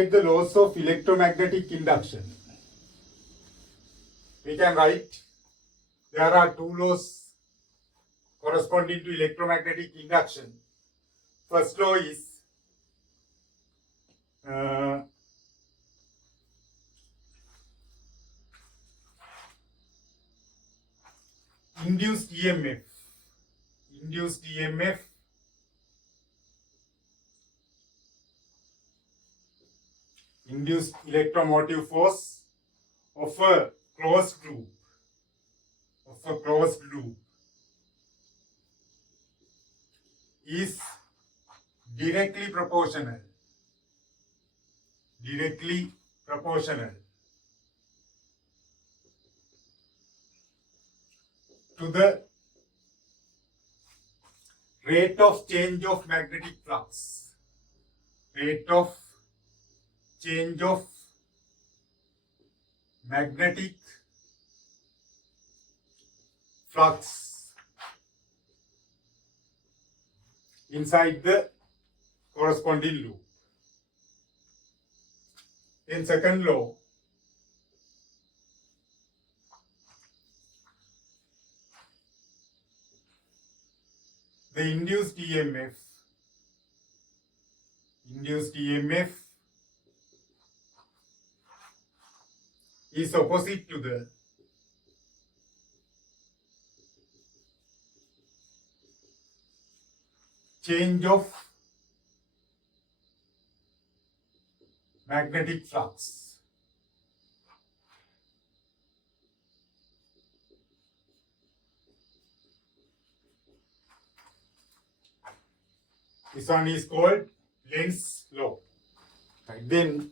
state the laws of electromagnetic induction. We can write there are two laws corresponding to electromagnetic induction. First law is induced EMF. Induced EMF induced electromotive force of a closed loop. Is directly proportional to the rate of change of magnetic flux. Rate of change of magnetic flux inside the corresponding loop. In second law, the induced EMF is opposite to the change of magnetic flux. This one is called Lenz's law. Right. Then,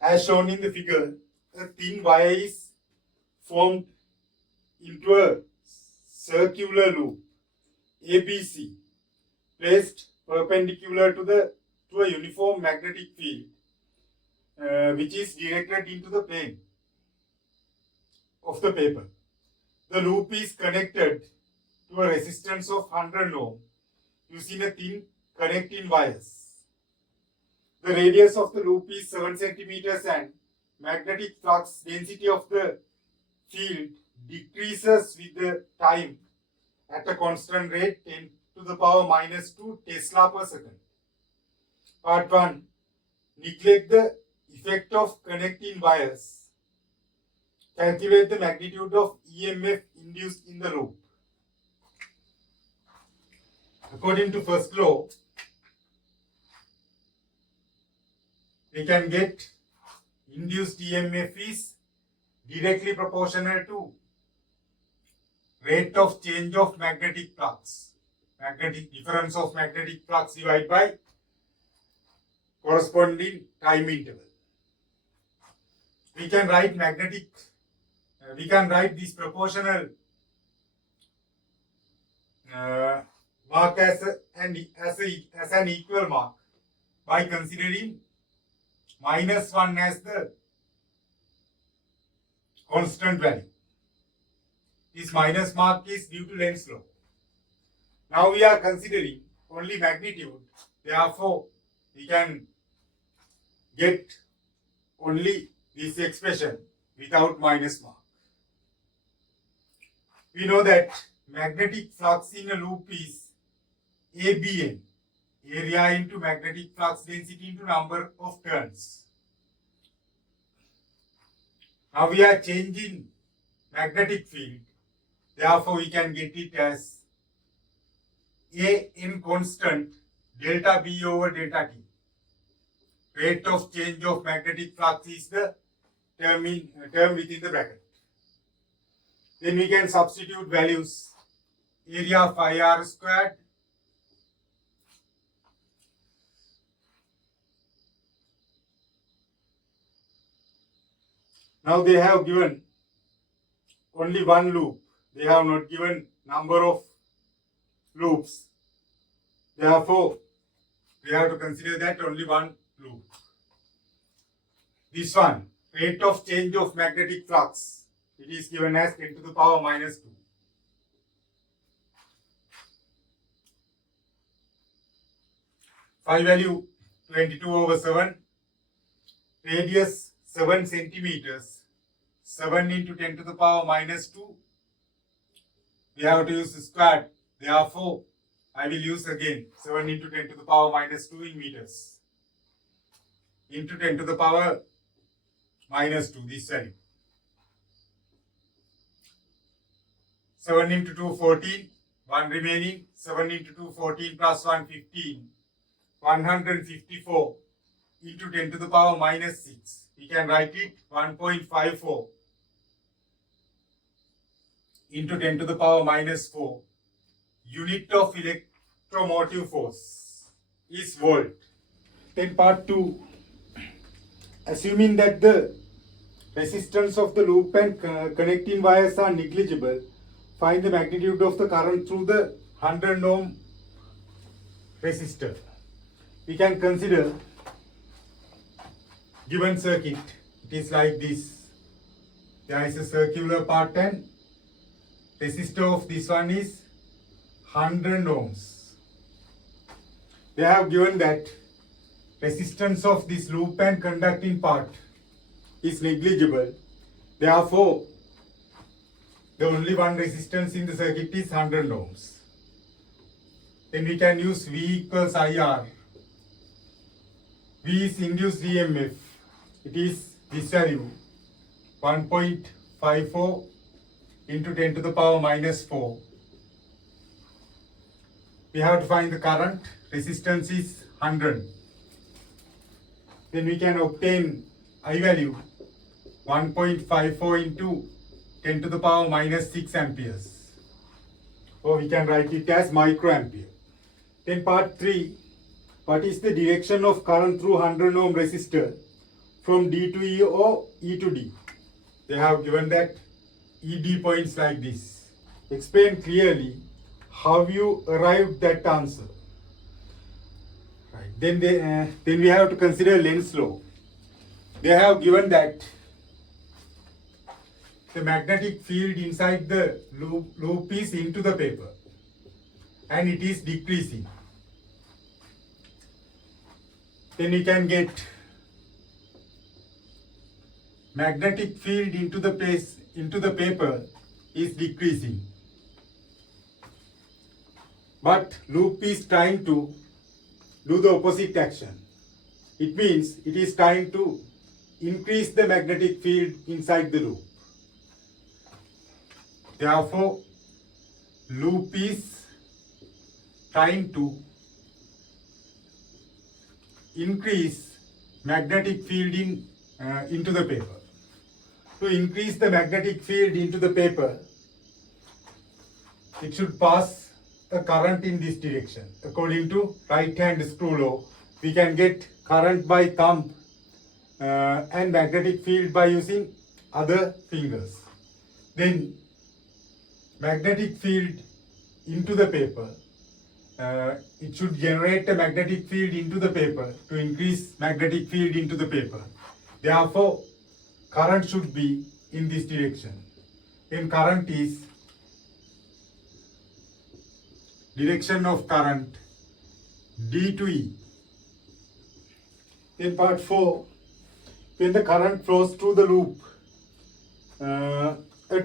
as shown in the figure, a thin wire is formed into a circular loop ABC, placed perpendicular to a uniform magnetic field, which is directed into the plane of the paper. The loop is connected to a resistance of 100 ohm using a thin connecting wires. The radius of the loop is 7 centimeters and magnetic flux density of the field decreases with the time at a constant rate 10 to the power minus 2 Tesla per second. Part 1. Neglect the effect of connecting wires. Calculate the magnitude of EMF induced in the loop. According to first law, we can get induced EMF is directly proportional to rate of change of magnetic flux. Difference of magnetic flux divided by corresponding time interval. We can write this proportional mark as an equal mark by considering -1 as the constant value. This minus mark is due to Lenz's law. Now we are considering only magnitude. Therefore, we can get only this expression without minus mark. We know that magnetic flux in a loop is ABN, area into magnetic flux density into number of turns. Now we are changing magnetic field. Therefore, we can get it as A in constant delta B over delta T. Rate of change of magnetic flux is the term within the bracket. Then we can substitute values. Area phi r squared now they have given only one loop. They have not given number of loops. Therefore, we have to consider that only one loop. This one, rate of change of magnetic flux, it is given as 10 to the power minus 2. Phi value 22/7. radius 7 centimeters, 7 into 10 to the power minus 2. We have to use square. Therefore, I will use again 7 into 10 to the power minus 2 in meters into 10 to the power minus 2, this value. 7 into 2, 14, 1 remaining, 7 into 2, 14 plus 1, 15, 154 into 10 to the power minus 6. We can write it 1.54 into 10 to the power minus 4. Unit of electromotive force is volt. Then part 2. Assuming that the resistance of the loop and connecting wires are negligible, find the magnitude of the current through the 100 ohm resistor. We can consider given circuit. It is like this. There is a circular part and resistor of this one is 100 ohms. They have given that resistance of this loop and conducting part is negligible. Therefore, the only one resistance in the circuit is 100 ohms. Then we can use V equals IR. V is induced EMF. It is this value, 1.54 into 10 to the power minus 4. We have to find the current. Resistance is 100. Then we can obtain I value 1.54 into 10 to the power minus 6 amperes. Or we can write it as microampere. Then part 3. What is the direction of current through 100 ohm resistor from D to E or E to D? They have given that ED points like this. Explain clearly how you arrived that answer. Right. Then we have to consider Lenz's law. They have given that the magnetic field inside the loop is into the paper and it is decreasing. Then we can get magnetic field into the paper is decreasing, but loop is trying to do the opposite action. It means it is trying to increase the magnetic field inside the loop. Therefore, loop is trying to increase magnetic field into the paper. To increase the magnetic field into the paper, it should pass a current in this direction. According to right hand screw law, we can get current by thumb and magnetic field by using other fingers. Then magnetic field into the paper, it should generate a magnetic field into the paper to increase magnetic field into the paper. Therefore, current should be in this direction. Then current is direction of current D to E. In part 4, when the current flows through the loop, a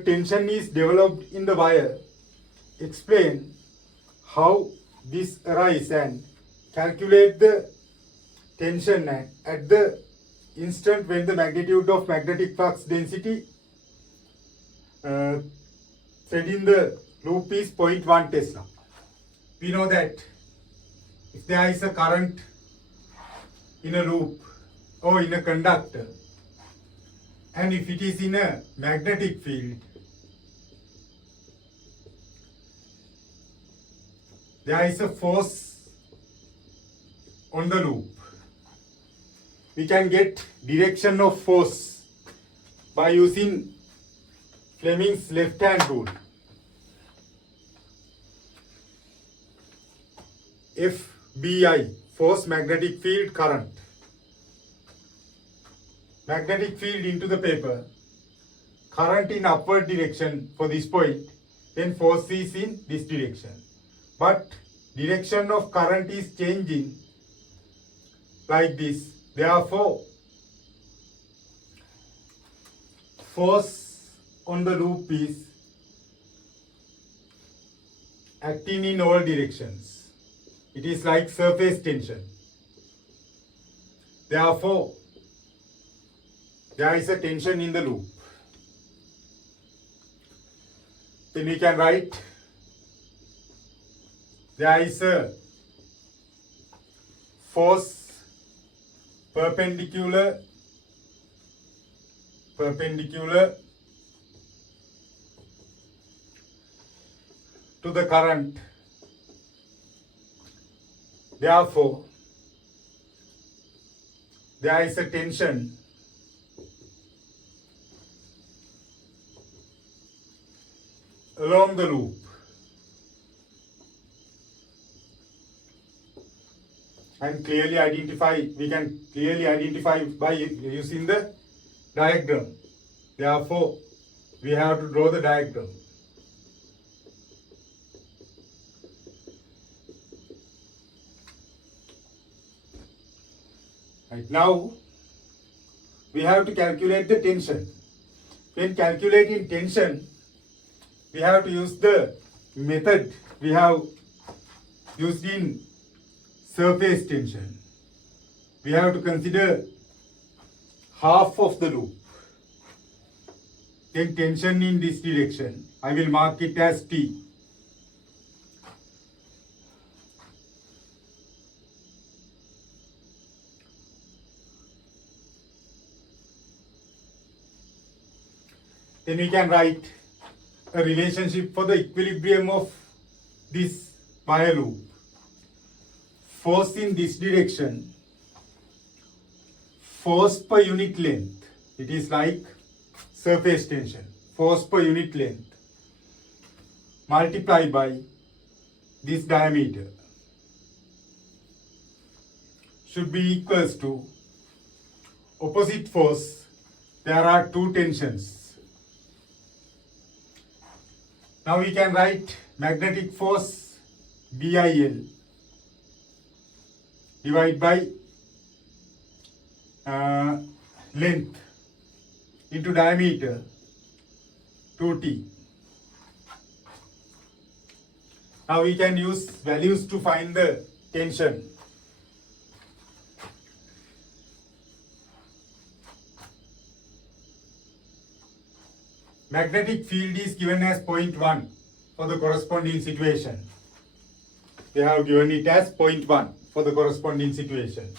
tension is developed in the wire. Explain how this arises and calculate the tension at the instant when the magnitude of magnetic flux density said in the loop is 0.1 Tesla. We know that if there is a current in a loop or in a conductor, and if it is in a magnetic field, there is a force on the loop. We can get direction of force by using Fleming's left hand rule. FBI, force, magnetic field, current. Magnetic field into the paper, current in upward direction for this point, then force is in this direction. But direction of current is changing like this. Therefore, force on the loop is acting in all directions. It is like surface tension. Therefore, there is a tension in the loop. Then we can write there is a force perpendicular to the current. Therefore, there is a tension along the loop. And we can clearly identify by using the diagram. Therefore, we have to draw the diagram. Right now, we have to calculate the tension. When calculating tension, we have to use the method we have used in surface tension. We have to consider half of the loop. Then tension in this direction, I will mark it as T. Then we can write a relationship for the equilibrium of this wire loop. Force in this direction, force per unit length. It is like surface tension. Force per unit length multiplied by this diameter should be equals to opposite force. There are two tensions. Now we can write magnetic force BIL divided by length into diameter 2T. Now we can use values to find the tension. Magnetic field is given as 0.1 for the corresponding situation. They have given it as 0.1 for the corresponding situation.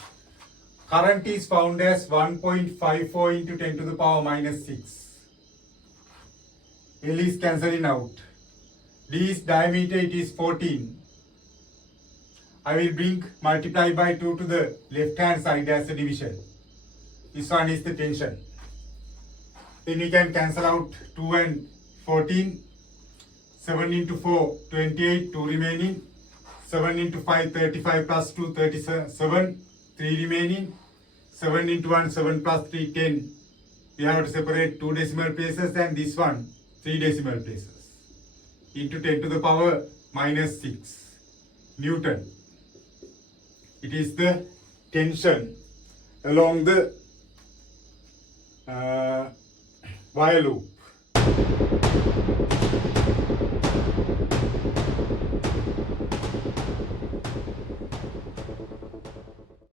Current is found as 1.54 into 10 to the power minus 6. L is cancelling out. D is diameter, it is 14. I will bring multiply by 2 to the left hand side as a division. This one is the tension. Then we can cancel out 2 and 14. 7 into 4, 28, 2 remaining. 7 into 5, 35 plus 2, 37, 3 remaining. 7 into 1, 7 plus 3, 10. We have to separate 2 decimal places and this one, 3 decimal places. Into 10 to the power minus 6 Newton. It is the tension along the wire loop.